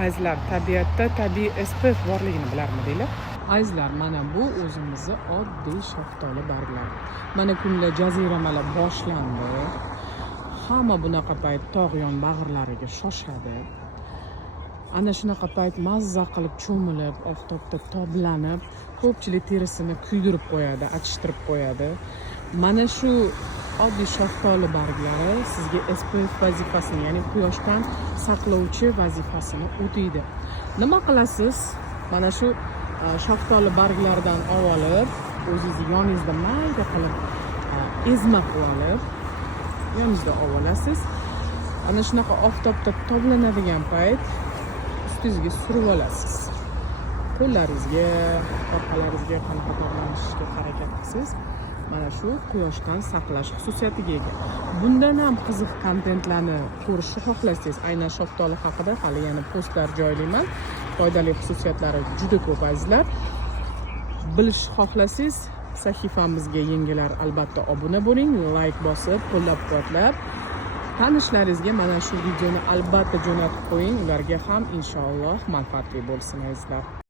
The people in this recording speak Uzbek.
Azizlar, tabiatda tabiiy SPF borligini bilarmidinglar? Azizlar, mana bu o'zimizni oddiy shaftoli barglari. Mana kunlar jaziramalar boshlandi. Hamma bunaqa payt tog' yon bag'rlariga shoshadi. Ana shunaqa payt mazza qilib cho'milib, oftobda toblanib, ko'pchilik terisini kuydirib qo'yadi, achishtirib qo'yadi. Mana shu oddiy shaftoli barglari sizga SPF vazifasini, ya'ni quyoshdan saqlovchi vazifasini o'taydi. Nima qilasiz? Mana shu shaftoli barglaridan olib, o'zingizni yoningizda mayda qilib ezma qilib olib, yoningizda olasiz. Ana shunaqa oftobda toblanadigan payt ustingizga surib olasiz. Qo'llaringizga, orqalaringizga qanaqa toblanishga harakat qilasiz. Mana shu quyoshdan saqlash xususiyatiga ega. Bundan ham qiziq kontentlarni ko'rishni xohlasangiz, aynan shaftoli haqida hali yana postlar joylayman. Foydali xususiyatlari juda ko'p azizlar. Bilishni xohlasangiz, sahifamizga yangilar albatta obuna bo'ling, like bosib, qo'llab-quvvatlab. Tanishlaringizga mana shu videoni albatta jo'natib qo'ying, ularga ham inshaalloh manfaatli bo'lsin azizlar.